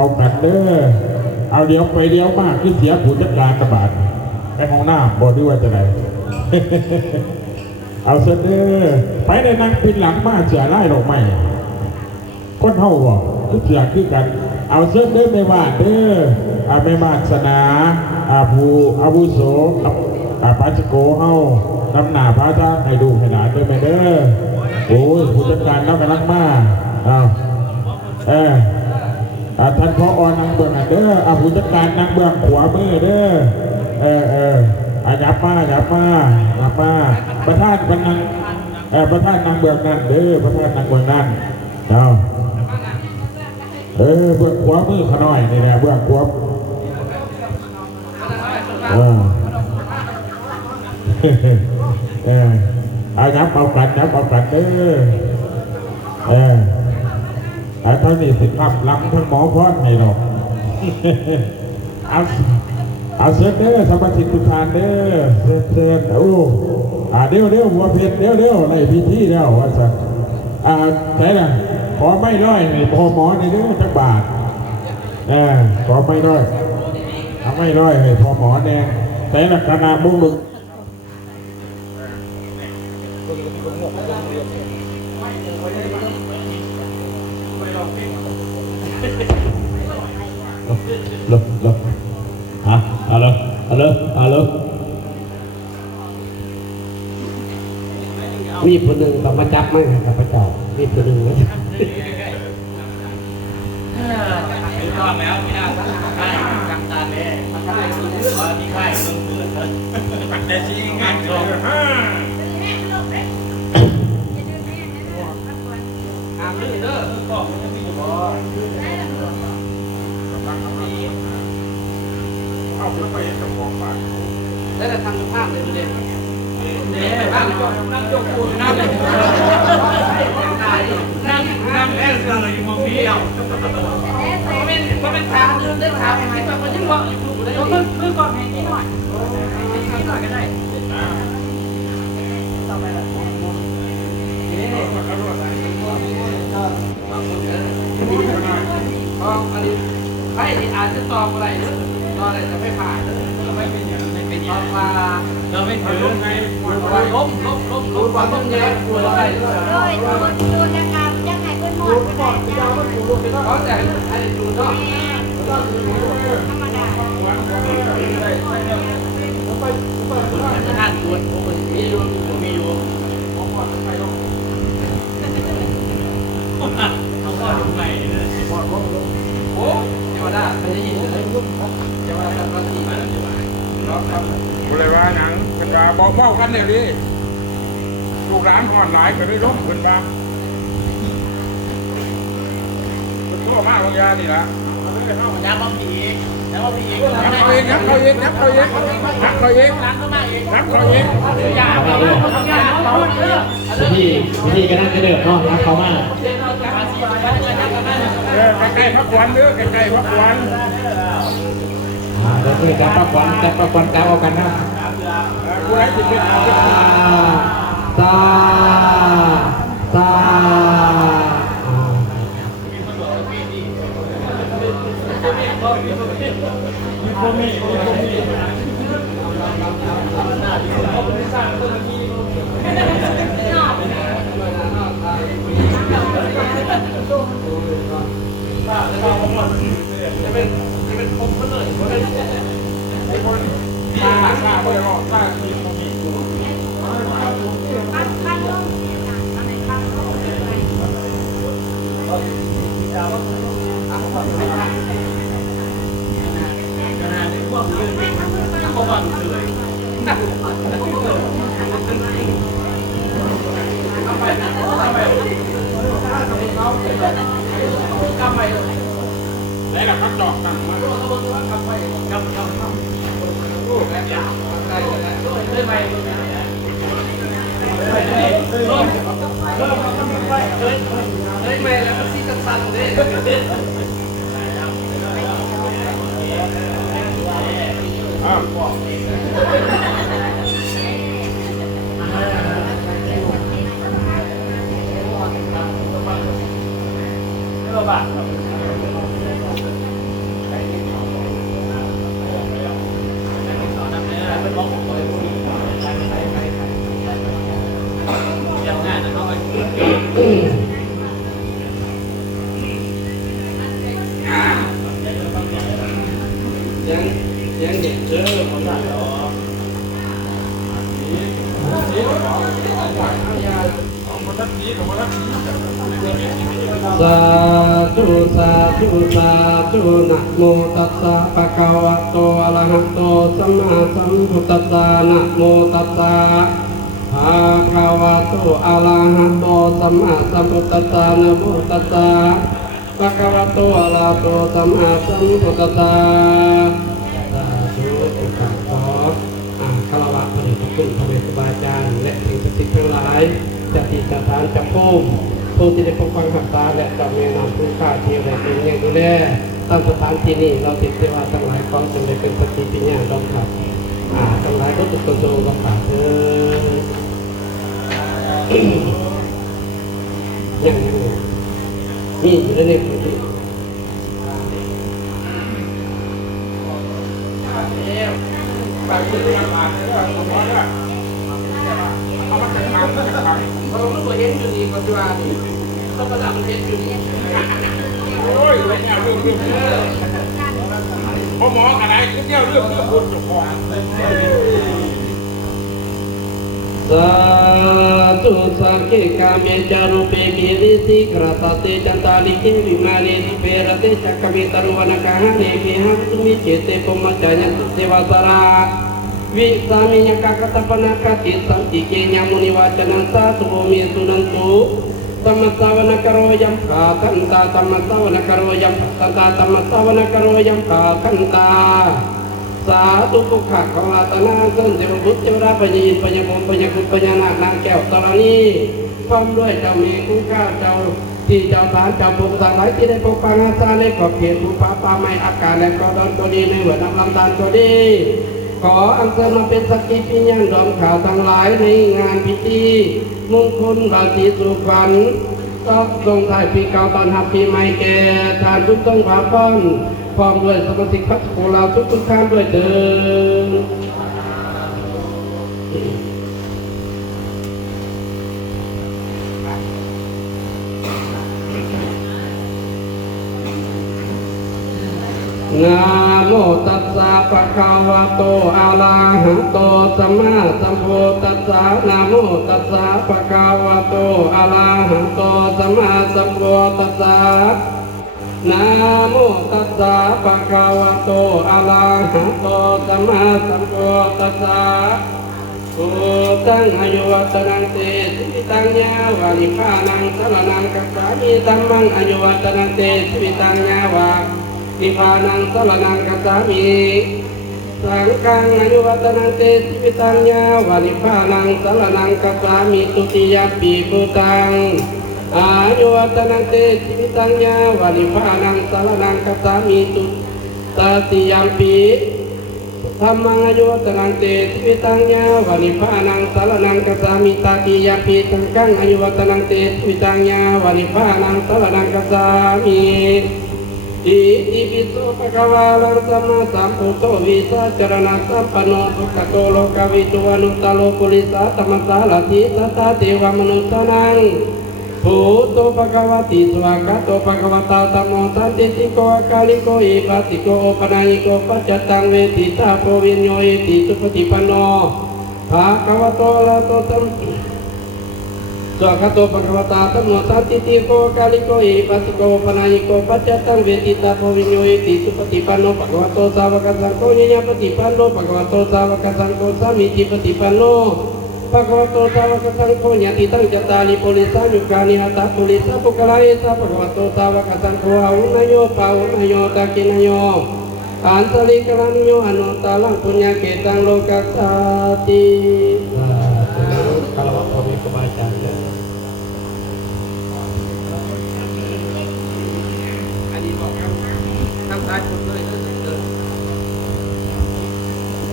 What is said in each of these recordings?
เอากันเด้อเอาเดียวไปเดียวมากที่เสียผู้จัดการกระบาดไปห้องน้ำบอกด้วยจะไหน เอาเสนอไปในนั่งปินหลังมาเสียไล่ดอกไม้คนเท่าบ่ทุกอย่างคือกันเอาเสนอไม่ว่าเด้อไม่มาสนาผู้อาวุโสปัจจโกเฮานำหน้าพระเจ้าให้ดูให้หนาเด้อไปเด้อโอ้ยผู้จัดการเรากำลังมาท่านพอนั่งเบื้องเด้อผู้จัดการนั่งเบื้องขวามือเด้อยับมาประธานนั่งประธานนั่งเบื้องนั่นเด้อประธานนั่งเบื้องนั่นเบื้องขวามือขน้อยนี่แหละเบื้องขวายับเอากันเด้อท่านนี่สิครับล้ำทั้งหมอพอดให้หรอกเอาเสร็จเด้อสมาชิกทุกท่านเด้อเสร็จโอ้เดี๋ยวหัวเพชรเดี๋ยวอะไรพิธีเดี๋ยวว่าสักใช่ละขอไม่ร้อยพอหมอในเด้อจักบาทขอไม่ร้อยเอาไม่ร้อยให้พอหมอเนี่ยใช่ละขนาดบุ้งบึงฮัลโหลมีผู้หนึ่งต้องมาจับมั้งครับพระเจ้ามีผู้หนึ่งนะก็แล้วไม่ได้ใช่กังตาเนี่ยที่ค่ายลงมือแต่ชี้งานลงลื่นเด้อก็มันจะมีอยู่บ่เอาไปจะบอกมาแล้วจะทำภาพเลยดูเด่นนั่งยกปูนนั่งแอนอะไรอยู่มองพี่เอามันเป็นทางเดินได้ทางที่แบบมันยังว่าอยู่ได้มือก่อนให้นิดหน่อยนิดหน่อยก็ได้ต่อไปละอันนี้ใครที่อาจจะตอบอะไรเนอะตอบอะไรจะไม่ผ่านเนอะไม่เป็นอย่างไม่เป็นอย่างเราไม่ถือไงล้มความต้องเยอะตัวอะไรโดนราคาจะให้เพื่อนหมดก็ได้จ้าเขาจะให้ดูเนาะธรรมดาท่านตัวผมมีอยู่เขาก็อยู่ไหนเนี่ยโอ้เจ้าด้าไม่ได้ยินเลยเจ้าด้าก็ตีมาแล้วเจ้าด้ากูเลยว่าหนังเป็นว่าบอกเฝ้ากันเนี่ยดิลูกหลานหอนหลายก็ได้ล้มขึ้นมาเป็นพ่อมากบางยานี่ละน้ำบางทีน้ำบางทีนับเขาเองนับเขาเองอย่าพี่ก็นั่งกระเดิดเนาะรักเขามากใกล้พักวันเด้อใกล้พักวันเดี๋ยวพี่จะพักวันจะเอากันนะกูให้ติดเป็นตาจะเป็นคมเขาเลยไอ้คนตาเมื่อรอตาที่เขามีอยู่เขาบ้านเลยแล้วก็พักดอกกันมาได้ไหมแล้วก็ซีสั้นๆเลยไม่ระบาด เป็นบอกของตัวเองอย่างง่ายนะน้องยังเด็กเจอคนละหรอสาธุสาธุสาธุนะโมตัสสะภะคะวะโตอะระหะโตสัมมาสัมพุทธัสสะนะโมตัสสะภะคะวะโตอะระหะโตสัมมาสัมพุทธัสสะนะโมตัสสะภะคะวะโตอะระหะโตสัมมาสัมพุทธัสสะสาธุขอคารวะพระเดชพระคุณพระเวสสันดรอาจารย์และสิ่งศักดิ์สิทธิ์ทั้งหลายจะติสถานจะพุ่มผู้ที่ได้ปกปักรักษาและจำเนียนำผู้ฆ่าที่อะไรเป็นอย่างดูแลตั้งสถานที่นี้เราติดเทวาทั้งหลายความสำเร็จเป็นสติปัญญาดองขับทั้งหลายก็จะกระโจนกับป่าเธออย่างนี้มีอยู่ในนี้คนที่ไปที่เรื่องผ่านเลยว่าผมว่าเนี่ยเอามาจากทางเราไม่เคยเห็นอยู่ดีปัจจุบันนี้ต้องมาทำเห็นอยู่ดีโอ้ยอะไรเนี่ยเรื่องพอหมออะไรเนี่ยเรื่องคนจะพอสาธุสังเกกาเมจารุเปมิริสิกรตเตจันตาลิเกวิมาริสุเปรเตจักมิตรุวนาคาหะเนมิหัตุมิเจเตปุมจายะเทวาสราวิสามิญกะกตปนะกติสัมติเกญมุนิวาจนันตาตุโมมิสุนันตุตัมมะสาวนะกโรยัมภาคันตาตัมมะสาวนะกโรยัมภาคันตาตัมมะสาวนะกโรยัมภาคันตาสาธุปุขะของอาตนาส้นเทวบุตรเจ้าราพยินพญมงพญกุพญานาคนางแก้วตระนีพร้อมด้วยเจ้ามีคุณข้าเจ้าที่เจ้าฐานเจ้าปุตตะหลายที่ได้ปกปักรักษาในขอบเขตภูป่าป่าไม้อากาศและกอดอนก็ดีในหัวน้ำลำธารก็ดีขออัญเชิญมาเป็นสักขีพยานรวมข่าวทั้งหลายในงานพิธีมงคลราศีสุขวัญก็ทรงถ่ายปีเก่าตอนหับปีใหม่แก่ทานทุกต้นผาป้อนพร้อมด้วยสมาชิกพรรคของเราทุกท่านด้วยเดิมนะโมตัสสะภะคะวะโตอะระหะโตสัมมาสัมพุทธัสสะนะโมตัสสะภะคะวะโตอะระหะโตสัมมาสัมพุทธัสสะนะโมตัสสะภะคะวะโตอะระหะโตสัมมาสัมพุทธัสสะพุทธังอายุวัฒนังเตสิวิตังญาวานิพานังสรณังกัจฉามิธัมมังอายุวัฒนังเตสิวิตังญาวานิพานังสรณังกัจฉามิสังฆังอายุวัฒนังเตสิวิตังญาวานิพานังสรณังกัจฉามิตุติยปิพุตังอายุวัฒนังเตสิวิตังญาวานิพานังสรณังกัจฉามิตุตติยปิธรรมังอายุวัฒนังเตสิวิตังญาวานิพานังสรณังกัจฉามิตติยปิสังฆังอายุวัฒนังเตสิวิตังญาวานิพานังสรณังกัจฉามิอิติปิโสภะคะวะลังสัมมาสัมพุทโธวิสัชรณะสัมปันโนสุขโตโลกวิทูอนุตตโลปุริสาธรรมสารถิสัตตะเทวมนุสสนังพุทโธภะคะวะติสวากาโตภะคะวะตาธัมโมสันติติโกอะคาลิโกอิปัสสิโกโอปนัยโกปัจจตังเวทิตาโพวิญโยอิติสุปฏิปันโนภะคะวะโตอะระหะโตสัมสวากาโตภะคะวะตาธัมโมสันติติโกอะคาลิโกอิปัสสิโกโอปนัยโกปัจจตังเวทิตาโพวิญโยอิติสุปฏิปันโนภะคะวะโตสาวกสังโฆญะปฏิปันโนภะคะวะโตสาวกสังโฆสามิจิปฏิปันโนภะคะวะโตสาวกสังโฆญะติตังจตาริปุริสายุกานิหัตถะปุริสาปุกะลายสะภะคะวะโตสาวกสังโฆอาหุนโยปาหุนโยตะกินโยอันตริกรันโยอนุตตะลังปุญญเกตังโลกัสสติkalau kami kebaca Adiบอกครับทางซ้ายสุดเลย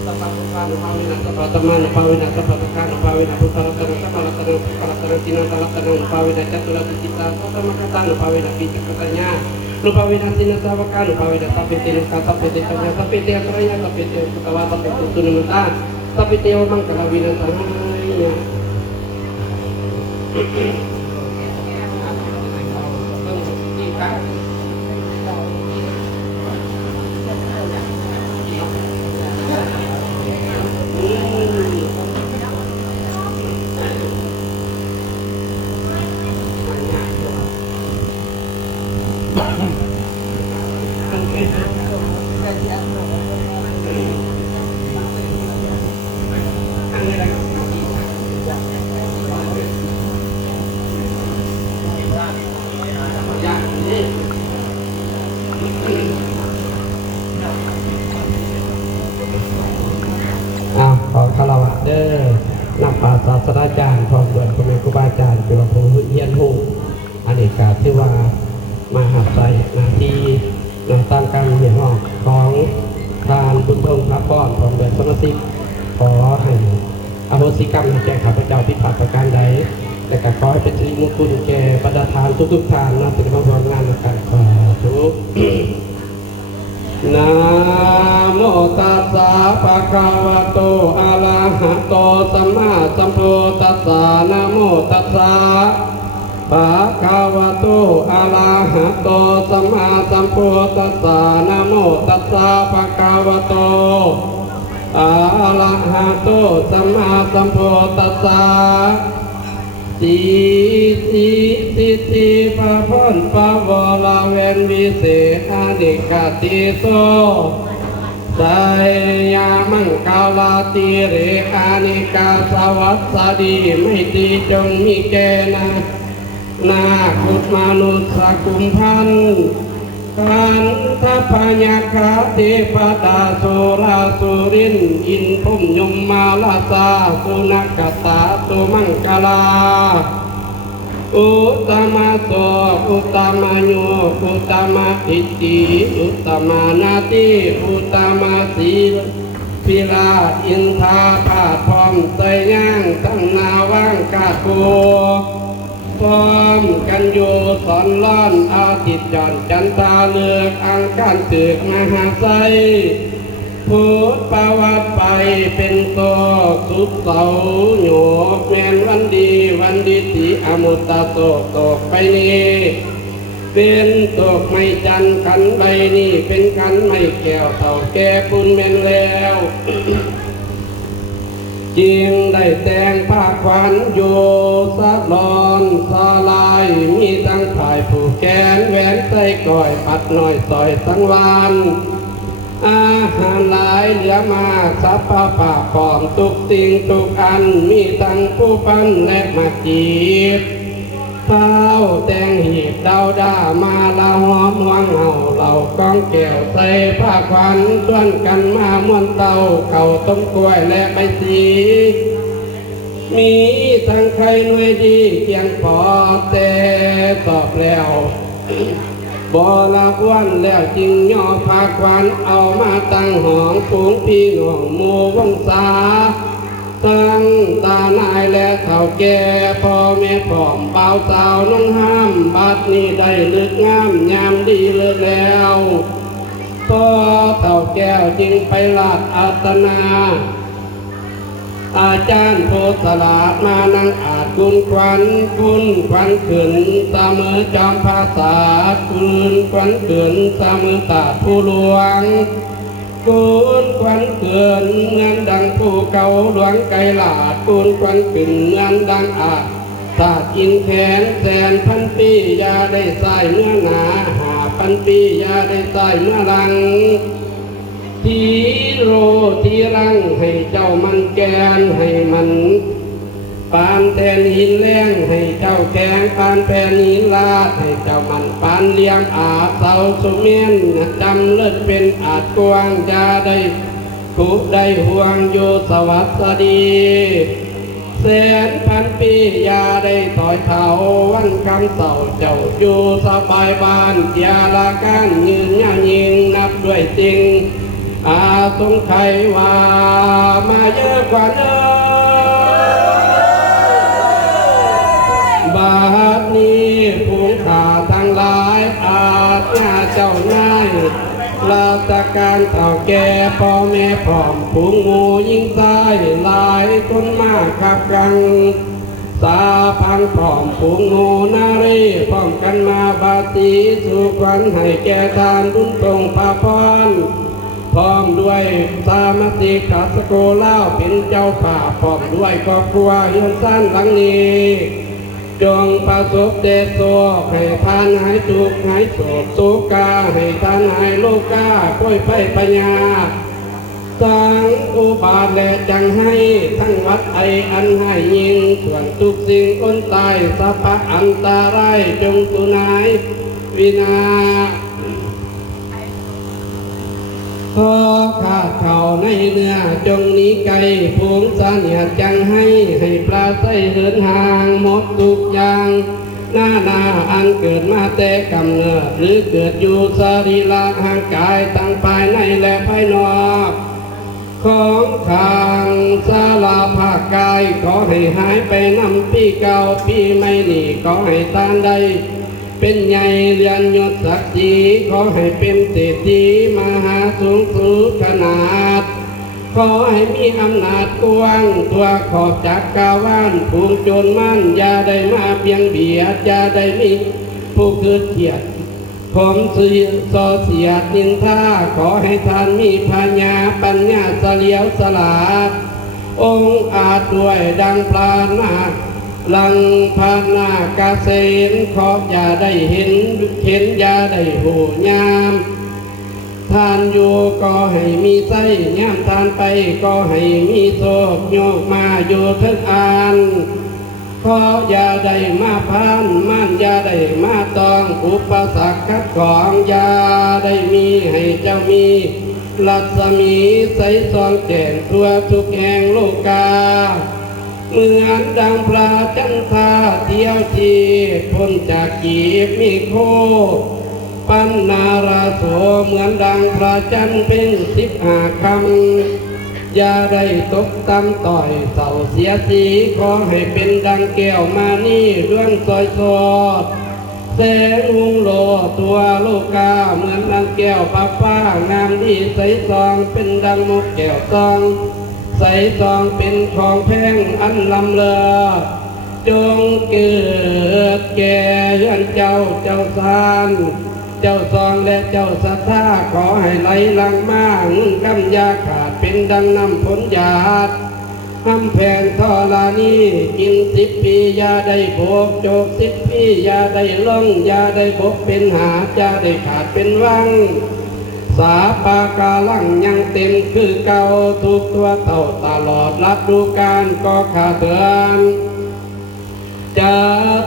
สัพพะพุทธานุภาเวนะสัพพะธัมมานุภาเวนะสัพพะสังฆานุภาเวนะพุทธรัตนังสัพพะรัตนังสัพพะรัตนังตินังรัตนังนุภาเวนะจัตุรติจิตตาสัพพะมะคตังนุภาเวนะปิจักตัญญานุภาเวนะสินะสาวกานุภาเวนะสัพเพเตนุกาสัพเพเตปัญญาสัพเพเตอัตรยะสัพเพเตสุตวะสัพเพเตสุนุมตา สัพพิเตวมังกรวินัสหายะขอคารวะเด้อนักปราชญ์ศาสตราจารย์พร้อมด้วยพ่อแม่ครูบาอาจารย์เป็นผู้เฮียนหูอันนี้ก็ที่ว่ามาหัดใจหน้าที่ตามการเรียนห้องของทานบุญเพิ่มพระป้อนพร้อมด้วยสมาชิกขอให้อโหสิกรรมแก่ข้าพเจ้าที่ผิดประการใดแต่ก็ขอให้เป็นสิริมงคลแก่บรรดาทานทุกๆทานนะเป็นพระพรงานในการขอทุกนะโมตัสสะภะคะวะโตอะระหะโตสัมมาสัมพุทธัสสะนะโมตัสสะภะคะวะโตอะระหะโตสัมมาสัมพุทธัสสะนะโมตัสสะภะคะวะโตอะระหะโตสัมมาสัมพุทธัสสะสีพระพรพระวรเวนวิเศษอเนกติโสไสยามังกาลาติเรอานิกาสวัสดีไม่ตีจงมีแก่นาคุตมนุสสกุมพันขันธพญาคาเทพดาสุราสุรินอินพุมยมมาลาสาสุนักตาสุมังกลาอุตมะโสอุตมะโยอุตมะอิติอุตมะนาติอุตมะสีพิลาอินทาพาพร้อมใจย่างทั้งนาว่างกาโกพร้อมกันอยู่สอนล้อนอาทิตย์จันทร์จันทราเลือกอังคารตึกมหาไซพูดประวัติไปเป็นตัวสุดเสาโยกแมนวันดีสีอมุตตะโตตกไปนี้เป็นตกไม่จันขันใบนี้เป็นขันไม่แก้วเต่าแก่ปุนแมนแล้วจึงได้แต่งผ้าขวัญโยสะลอนสาลายมีทั้งผายผูกแขนแหวนใส่ก้อยปัดหน่อยซอยทั้งวันอาหารหลายเหลือมาสัพพะปะปอมทุกสิ่งทุกอันมีทั้งผู้ปั้นและมาจีบเท้าแต่งหีบดาวด้ามาละหอมหวงเห่าเหล่ากองแก้วใส่ผ้าขวัญชวนกันมาม้วนเตาเก่าต้มกล้วยและใบสีมีทั้งใครหน่วยดีเพียงพอแต่ตอบแล้วบ่ละวันแล้วจึงย่อผ้าขวัญเอามาตั้งห้องฝูงพี่น้องหมู่วงศาตั้งตานายและเฒ่าแก่พ่อแม่ผอมเบาสาวน้องห้ามบัดนี้ได้ลึกงามยามดีเลิกแล้วพ่อเฒ่าแก้วจึงไปลาดอาตนาอาจารย์โพสลาดมานั่งอาจคุณควันขึ้นตามือจอมภาษาคุณควันขึ้นตามือตาผู้หลวงคุณควันขึ้นเงินดังผู้เก่าหลวงไกลลาดคุณควันขึ้นเงินดังอาจตากินแขนแสนพันปียาได้ใส่เมื่อหนา5,000 ปียาได้ใส่เมื่อลังทีโรทีรังให้เจ้ามันแกนให้มันปานแทนหินแรงให้เจ้าแข็งปานแผ่นหินลาดให้เจ้ามันปานเลี้ยงอาเสาสุเมียนจำเลิศเป็นอาจกวางยาได้ผู้ได้ห่วงอยู่สวัสดีแสนพันปียาได้ถอยเท้าวันคำเสาเจ้าอยู่สบายบ้านยาละกันยืนยิงนับด้วยจริงอาสงไขว่ามาเยอะกว่าเดิมบาดนี้ผู้ขาทั้งหลายอาจหน้าเจ้านาย ราชการเต่าแก่พ่อแม่พร้อมผูงหมูยิ่งใส่หลายคนมากขับกังสาพังพร้อมผูงหมูนารีพร้อมกันมาบาตีสู่ขวัญให้แก่ทานบุญตรงพาพรพร้อมด้วยสามัคคีขัสโกเล่าเป็นเจ้าป่าพร้อมด้วยครอบครัวเฮือนสั้นหลังนี้จงประสบเดชโศกให้ทานหายทุกข์หายโศกโศกาให้ทานหายโลกาป่วยไข้ปัญญาสังอุบาทและจังให้ทั้งวัดไออันให้ยิงส่วนทุกสิ่งคนตายสัพพะอันตรายจงสุนายวินาขอข้าเขาในเนื้อจงหนีไกลพวงสาเนียดจังให้ปลาใสเหินห่างหมดทุกอย่างหน้าอันเกิดมาแต่กำเนิดหรือเกิดอยู่สรีระห่างกายทั้งภายในและภายนอกของทางสาลาภาคกายขอให้หายไปนำปีเก่าปีไม่หนีขอให้ตานใดเป็นใหญ่เรือนยศศักดิ์ศรีขอให้เป็นเศรษฐีมหาสูงสุดขนาดขอให้มีอำนาจกว้างตัวขอบจักกาว่านผูงโจรมั่นอย่าได้มาเบียงเบียดอย่าได้มีผู้คืดเกียดผมเสียโซเสียดนินท่าขอให้ท่านมีปัญญาเสลียวสลาดองค์อาจด้วยดังพลานาลังพานาเกษมขออย่าได้เห็นอย่าได้หูยามท่านอยู่ก็ให้มีไส้ย่ามท่านไปก็ให้มีโศกโยกมาอยู่ทึกอ่านขออย่าได้มาพานมั่นอย่าได้มาตองอุปสรรคขัดของอย่าได้มีให้เจ้ามีรัศมีใสซองแก่งทั่วทุกแห่งโลกาเหมือนดังพระจันทราเที่ยวทีพ้นจากกีบมีโคปันนาราโสเหมือนดังพระจันทร์เป็น15 คำอย่าได้ตกต่ำต่อยเศร้าเสียสีขอให้เป็นดังแก้วมานี่เรื่องซอยสดแสงหุงโลตัวโลกาเหมือนดังแก้วปลาฟ้างามดีใสซองเป็นดังมุกแก้วซองใสซองเป็นของแพงอันลำเลอจงเกิดแก่เฮือนเจ้าสานเจ้าซองและเจ้าสัทธาขอให้ไหลหลังมาเงินกำยาขาดเป็นดังน้ำผลหยาดน้ำแพงทอลานี้กิน10 ปียาได้โบกโจก10 ปียาได้ล่องยาได้บกเป็นหาดยาได้ขาดเป็นวังสาปากาลังยังเต็มคือเก่าทุกตัวเต่าตลอดรัดดูการก็ขาดเตือนจา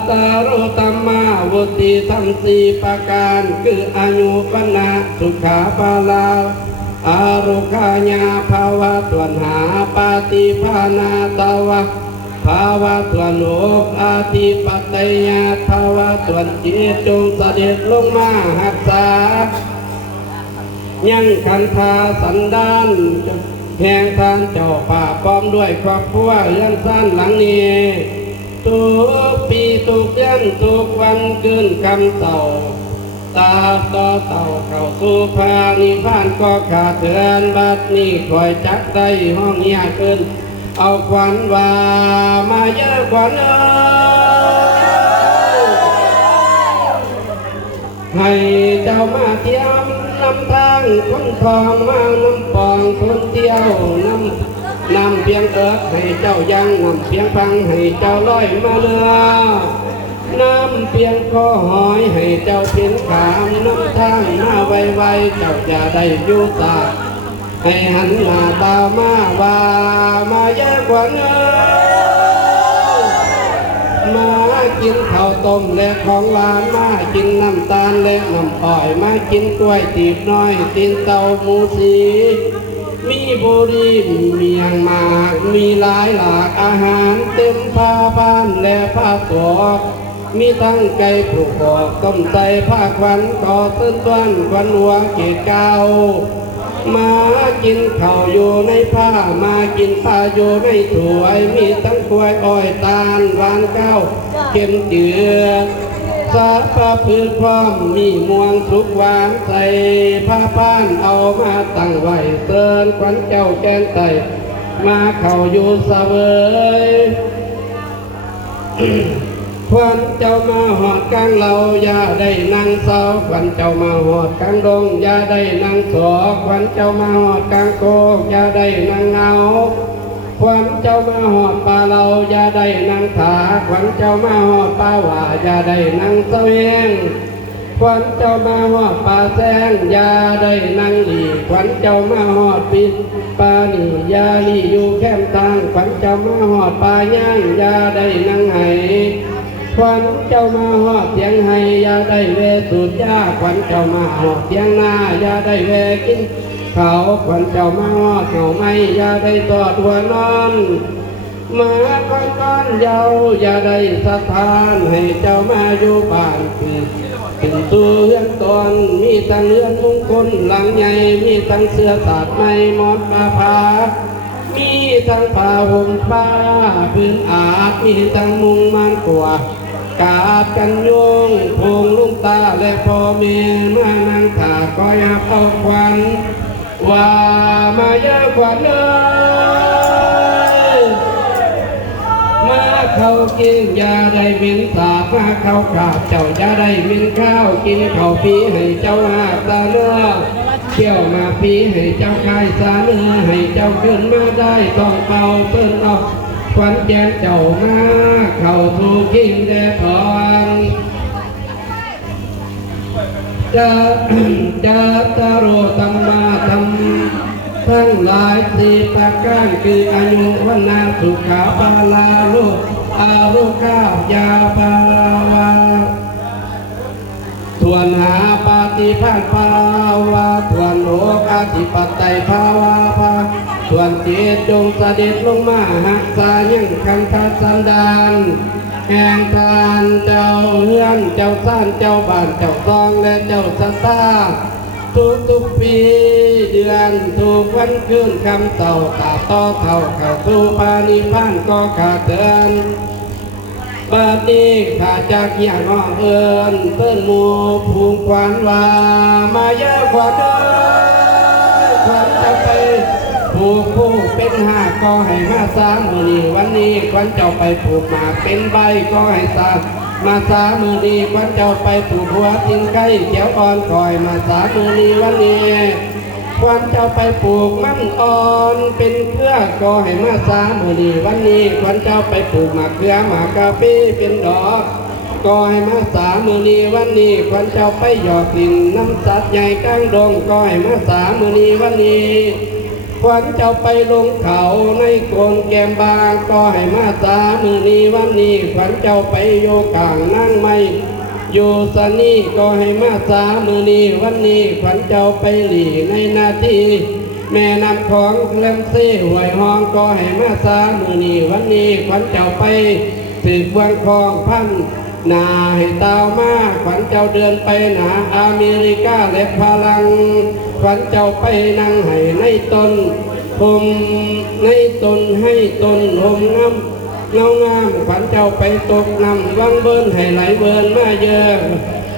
ตารุตัมมาวุติธรรม4 ประการคืออายุวันะสุขาภาลาอารุขญาภาวะตวนหาปาติภานาตาวะภาวะตวนโลกอาทิปัตตยาภาวะตวนจิตจงเสด็จลงมาหักษายังขันธาสันดานแห่งทานเจ้าป่าพร้อมด้วยครอบครัวเรือนสั้นหลังนี้ทุกปีทุกเดือนทุกวันคืนคำเต่าตาต่อเต่าเข้าสู่พานิพานก็ขาดเถือนบัดนี้คอยจักได้ห้องเงียขึ้นเอาควันว่ามาเยอะกว่าเนื้อให้เจ้ามาเที่ยมนำทางคนทองมาน้ำปองคนเที่ยวนำเพียงให้เจ้ายังนำเพียงพังให้เจ้าลอยมาเรือน้ำเพียงข้อหอยให้เจ้าเพียงขามน้ำทางมาไวๆเจ้าจะได้อยู่ตาให้หันหน้าตามาว่ามาเยอะกว่าเนื้อมากินข้าวต้มและของหวานมากินน้ำตาลและน้ำอ้อยมากินกล้วยตีบน้อยตีนเต่าหมูสีมีบุรีเมียงมากมีหลายหลากอาหารเต็มผ้าบ้านและผ้าตอกมีทั้งไก่ผูกอกต้มใส่ผ้าควันก่อต้นต้นควันหัวเกศเก่ามากินข้าวอยู่ในผ้ามากินผ้าอยู่ในถ้วยมีทั้งกล้วยอ้อยตาลหวานเก้าเค็มเจือ ษาผ้าพื้นพร้อมมีม่วงสุกหวานใส่ผ้าป้านเอามาตั้งไว้เตือนขวัญเจ้าแกงไตมาเข้าอยู่เสวยขวัญเจ้ามาหอดกลางเราอย่าได้นั่งเศร้าขวัญเจ้ามาหอดกลางดงอย่าได้นั่งสอขวัญเจ้ามาหอดกลางโกกอย่าได้นั่งเงาขวัญเจ้ามาหอดป่าเราอย่าได้นั่งขาขวัญเจ้ามาหอดป่าว่าอย่าได้นั่งเสวงขวัญเจ้ามาหอดป่าแซงอย่าได้นั่งหลีขวัญเจ้ามาหอดปิดป่านี่อย่าหลีอยู่แคมทางขวัญเจ้ามาหอดป่าย่างอย่าได้นั่งไห้ขวัญเจ้ามาหอดเสียงไห้อย่าได้เวสุดยาขวัญเจ้ามาหอดเสียงนาอย่าได้เวกินเขาขวัญเจ้ามาหอดเหงาไม่อย่าได้ตอดหัวนอนมาก้อนเยาอย่าได้สะทานให้เจ้ามาอยู่บ้านเป็นตัวเฮือนตอนมีตั้งเรือนมงคลหลังใหญ่มีตั้งเสื้อตาดไม้หมอนผ้าผ้ามีทั้งผ้าห่มผ้าพื้นอาบมีทั้งมุงม่านกัวกาบกันโยงพงลุงตาและพ่อแม่มานั่งถาคอยเอาควันว่ามาเยอะกว่าเดิมมาเขากินยาได้เหม็นสาบมาเขากราบเจ้าจะได้เหม็นข้าวกินข้าวปีให้เจ้าหาตาเนื้อเขี่ยวมาปีให้เจ้าคายสาเนื้อให้เจ้าขึ้นมาได้ต้องเป่าเปิ้นออกควันแกนเจ้ามาเข้าถูกกินแดดทอนจะตโรตัมมาธรรมทั้งหลายสี่ประการคืออายุวันนาสุขาปาลาโลอาโรคายาปาวาทวนหาปาฏิภาณภาวาทวนโลกาธิปัตไตภาวาภาทวนจิตจงเสด็จลงมาหักษายังคันธสันดานแห่งทานเจ้าเฮือนเจ้าซ่านเจ้าบ้านเจ้าซองและเจ้าสตาทุกปีเดือนทุกวันคืนคำเต่าตาต่อเท่าเข้าสู่ปานิพานก็ขาดเตือนบัดนี้ข้าจากอย่างน้องเอิญเปิ้นหมู่ภูมิควานว่ามาเยอะกว่าเดิมควรจะไปผูกผู้เป็นห้าก็ให้มาสามมือนี้วันนี้ควรเจ้าไปผูกมาเป็นใบก็ให้สามมาสามมือนี้ควรเจ้าไปผูกหัวทิ้งไก่เขียวอ่อนคอยมาสามมือนี้วันนี้ควรเจ้าไปปลูกมันอ่อนเป็นเครือก็ให้มาสามมือนี้วันนี้ควรเจ้าไปปลูกหมากเครือหมากกาแฟเป็นดอกก็ให้มาสามมือนี้วันนี้ควรเจ้าไปหยอกกินน้ำสัตว์ใหญ่กลางดงก็ให้มาสามมือนี้วันนี้ควรเจ้าไปลงเขาในโกนแกมบางก็ให้มาสามมือนี้วันนี้ควรเจ้าไปโยกางนั่งไม่อยู่สนีก็ให้มาสามือนี้วันนี้ขวัญเจ้าไปหลีในนาทีแม่นำของลำเส้หวยห้องก็ให้มาสามือนี้วันนี้ขวัญเจ้าไปสืบวังคองพันนาให้ตาวมาขวัญเจ้าเดินไปหนาอเมริกาและพลังขวัญเจ้าไปนั่งให้ในตนผมในตนให้ตนลมน้ำเงางามขวัญเจ้าไปตกนำวังเบิ้นให้ไหลเบิ้นมาเยอะ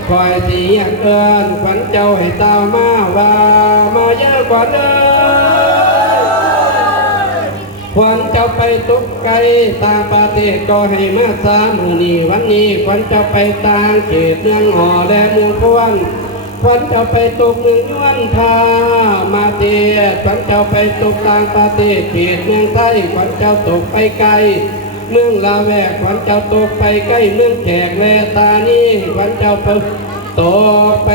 คอยสีอย่างเอินขวัญเจ้าให้ตาวมาว่ามาเยอะกว่าเดิมขวัญเจ้าไปตกไกลตางประเทศก็ให้มาสามมือนี้วันนี้ขวัญเจ้าไปตางเขตเมืองห่อและเมืองพวนขวัญเจ้าไปตกเมืองย้วนพามาเตียขวัญเจ้าไปตกต่างประเทศเขตเมืองไทยขวัญเจ้าตกไปไกลเมืองลาแวกขวัญเจ้าตกไปใกล้เมืองแขกและตานีขวัญเจ้าไปตกไป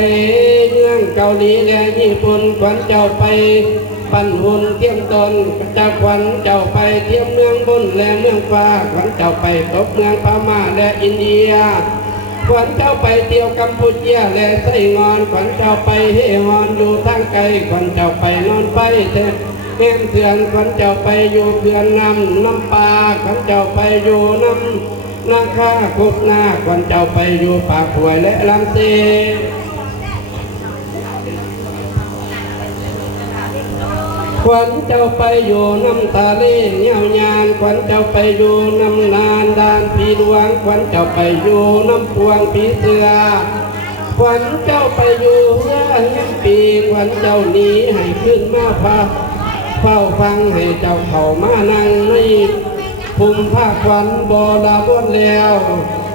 เมืองเกาหลีและญี่ปุ่นขวัญเจ้าไปปั่นหุ่นเทียมตนเจ้าขวัญเจ้าไปเทียมเมืองบนและเมืองฟ้าขวัญเจ้าไปตกเมืองพม่าและอินเดียขวัญเจ้าไปเที่ยวกัมพูชาและไส้งอนขวัญเจ้าไปเฮฮอนอยู่ทางไกลขวัญเจ้าไปนอนไปแม่เถื่อนขวัญเจ้าไปอยู่เขื่อนน้ำปลาขวัญเจ้าไปอยู่น้ำนาคาคุบนาขวัญเจ้าไปอยู่ปากหวยและลำเซข วัญเจ้าไปอยู่น้ำตาเล่เงี้ยวยานขวัญเจ้าไปอยู่น้ำนานดานผีหลวงขวัญเจ้าไปอยู่น้ำพวงผีเสือขวัญเจ้าไปอยู่เพื่อเห็นปีขวัญเจ้าหนีให้ขึ้นมาพักเฝ้าฟังให้เจ้าเข้ามานั่งนี่ภูมิภาคขวัญบ่ลาบนแล้ว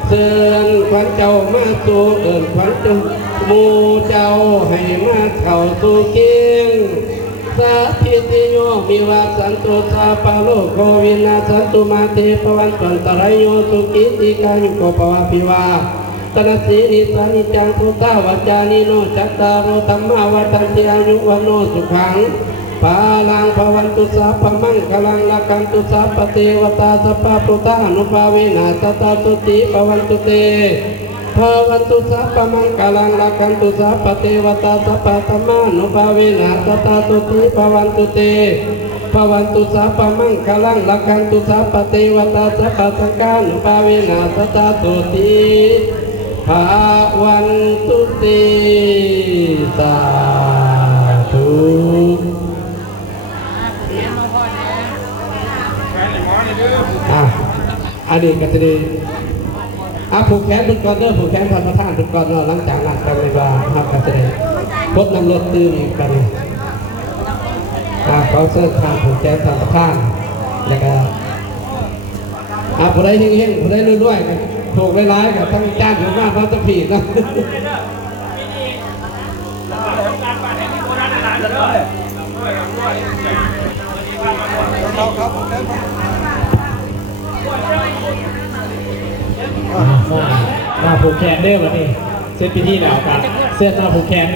เชิญขวัญเจ้ามาสู่เอิญขวัญเจ้าหมู่เจ้าให้มาเข้าสู่เกียงสาธิติโยมิวาสันตุสาปาโลโควินาสันตุมาเตปวันตันตรายโยสุกิติกายุโกปวาปิวาตนะสีนิสานิจังพุทธาวจานิโนจัตตารโอธัมมาวัฏันติอายุวันโนสุขังปาลังภวันตุสาปมังคลังละกันตุสาปเทวตาสัพพะพุทธานุภาเวนะสัตตาตุติภวันตุเตภวันตุสัพพมังคลังละกันตุสัพพเทวตาสัพพะธรรมานุภาเวนะสัตตาตุติภวันตุเตภวันตุสัพพมังคลังละกันตุสัพพเทวตาสัพพะสังฆานุภาเวนะสัตตาตุติภวันตุเตสาธุอันนี้ก็จะได้ผูกแขนเป็นก่อนเด้อผูกแขนท่านประธานเป็นก่อนเนาะหลังจากนั้นกันเลยว่าครับก็จะได้พบนำรถตื้ออีกกันขอเชิญทางผูกแขนท่านประธานแล้วก็ผู้ใดเฮงๆผู้ใดรวยๆกันถูกหลายๆกับทั้งจ้างหรือว่าเขาจะผิดนะมาผูกแขนเด้อวันนี้เสร็จพิธีแล้วครับเสื้อมาผูกแขน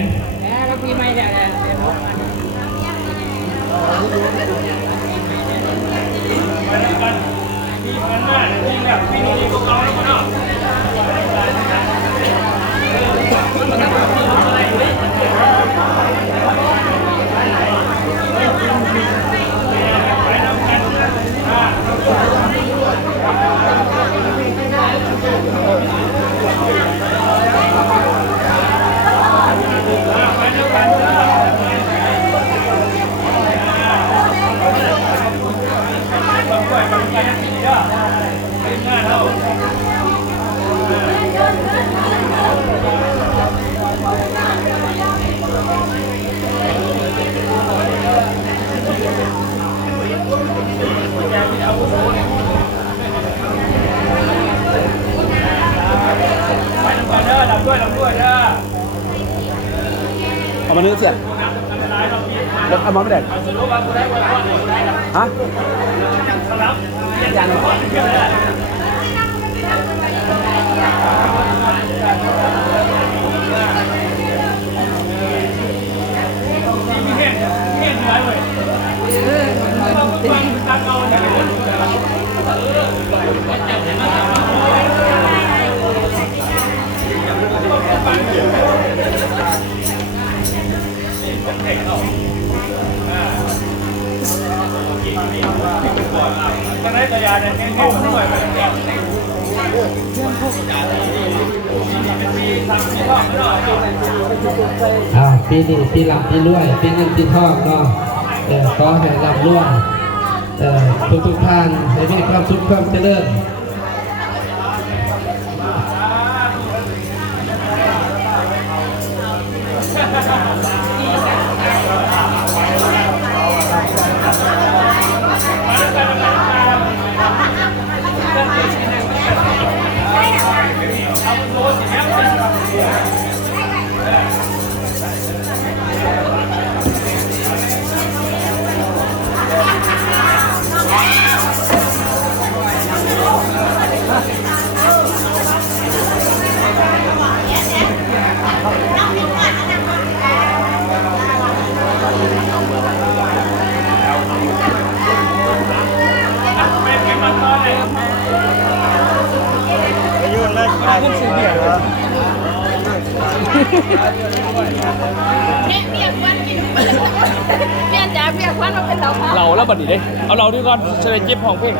เอามาเนื้อเสียแล้วเอามาไม่ได้ฮะยันปีนี้ปีหลังปีรวยปีเงินปีทองเนาะขอให้ร่ำรวยทุกท่านให้มีความสุขความเจริญเมียจ๋าเมียควันมันเป็นเรา เราแล้วบัดนี้เด้เอาเราด้วยก่อนจะได้เจ็บห้องเพลง